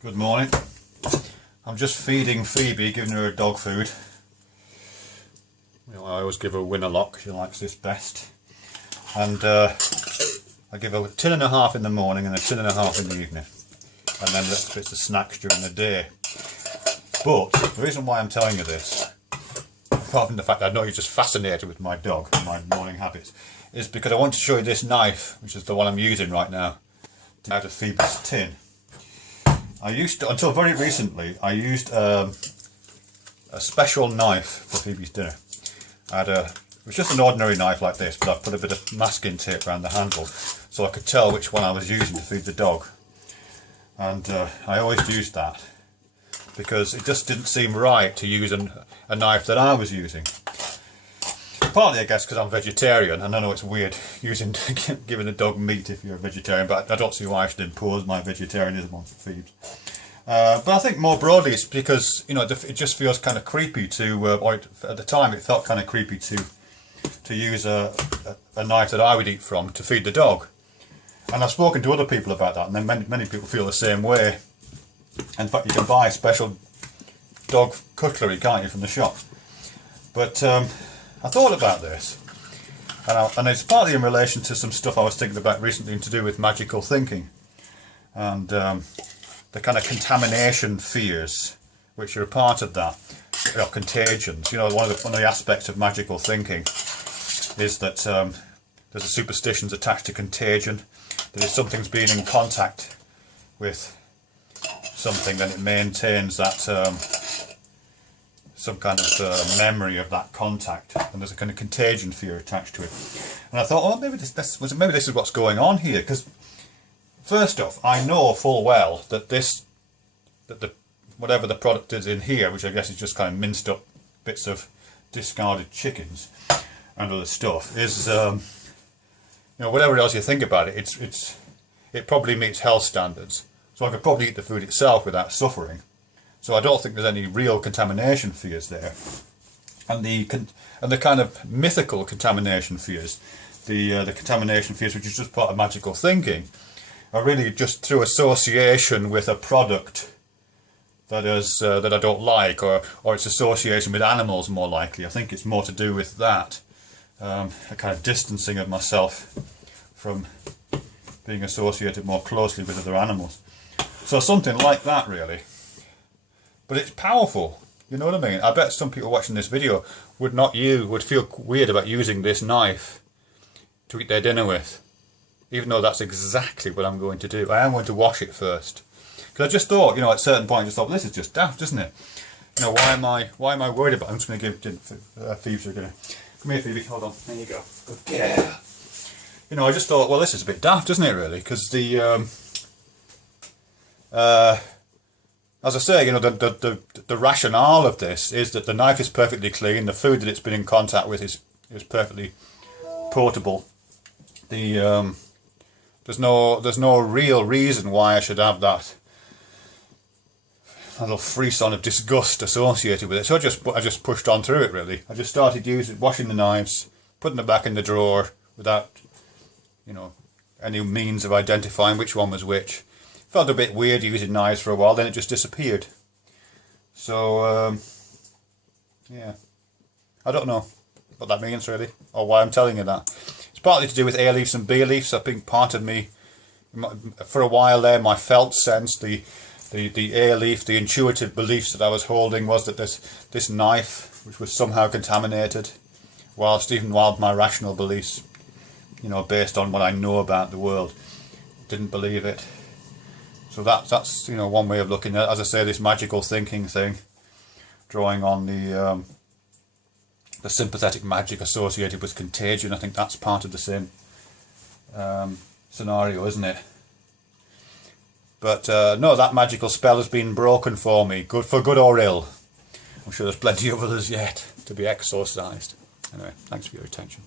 Good morning. I'm just feeding Phoebe, giving her dog food. I always give her a Winnerlock, she likes this best. And I give her a tin and a half in the morning and a tin and a half in the evening. And then little bits of snacks during the day. But the reason why I'm telling you this, apart from the fact that I know you're just fascinated with my dog and my morning habits, is because I want to show you this knife, which is the one I'm using right now, out of Phoebe's tin. I used to, until very recently, I used a special knife for Phoebe's dinner. It was just an ordinary knife like this, but I put a bit of masking tape around the handle so I could tell which one I was using to feed the dog. And I always used that because it just didn't seem right to use a knife that I was using. Partly, I guess, because I'm vegetarian, and I know it's weird giving the dog meat if you're a vegetarian, but I don't see why I should impose my vegetarianism on Phoebe. But I think more broadly it's because, you know, it just feels kind of creepy to, or at the time it felt kind of creepy to use a knife that I would eat from to feed the dog. And I've spoken to other people about that, and then many people feel the same way. In fact, you can buy special dog cutlery, can't you, from the shop. But I thought about this, and it's partly in relation to some stuff I was thinking about recently to do with magical thinking, and the kind of contamination fears which are a part of that, or contagions. You know, one of the aspects of magical thinking is that there's a superstitions attached to contagion. That if something's been in contact with something, then it maintains that some kind of memory of that contact, and there's a kind of contagion fear attached to it. And I thought, oh, maybe this is what's going on here. Because first off, I know full well that whatever the product is in here, which I guess is just kind of minced up bits of discarded chickens and other stuff, is you know, whatever else you think about it, it probably meets health standards. So I could probably eat the food itself without suffering. So I don't think there's any real contamination fears there. And the kind of mythical contamination fears, the contamination fears which is just part of magical thinking, are really just through association with a product that I don't like, or its association with animals more likely. I think it's more to do with that, a kind of distancing of myself from being associated more closely with other animals. So something like that, really. But it's powerful, you know what I mean? I bet some people watching this video would feel weird about using this knife to eat their dinner with, even though that's exactly what I'm going to do. I am going to wash it first, because I just thought, you know, at a certain point, I just thought, well, this is just daft, isn't it? You know, why am I worried about it? I'm just going to give Phoebe a dinner. Come here, Phoebe. Hold on. There you go. Good girl. You know, I just thought, well, this is a bit daft, isn't it, really? Because as I say, you know, the rationale of this is that the knife is perfectly clean, the food that it's been in contact with is perfectly potable. There's no real reason why I should have that little frisson of disgust associated with it. So I just pushed on through it, really. I just started washing the knives, putting them back in the drawer without, you know, any means of identifying which one was which. Felt a bit weird using knives for a while, then it just disappeared. So, yeah. I don't know what that means, really, or why I'm telling you that. It's partly to do with A leaves and B leaves. I think part of me, for a while there, my felt sense, the A leaf, the intuitive beliefs that I was holding was that this knife, which was somehow contaminated, even while my rational beliefs, you know, based on what I know about the world, didn't believe it. So that's, you know, one way of looking at it. As I say, this magical thinking thing, drawing on the sympathetic magic associated with contagion. I think that's part of the same scenario, isn't it? But no, that magical spell has been broken for me, for good or ill. I'm sure there's plenty of others yet to be exorcised. Anyway, thanks for your attention.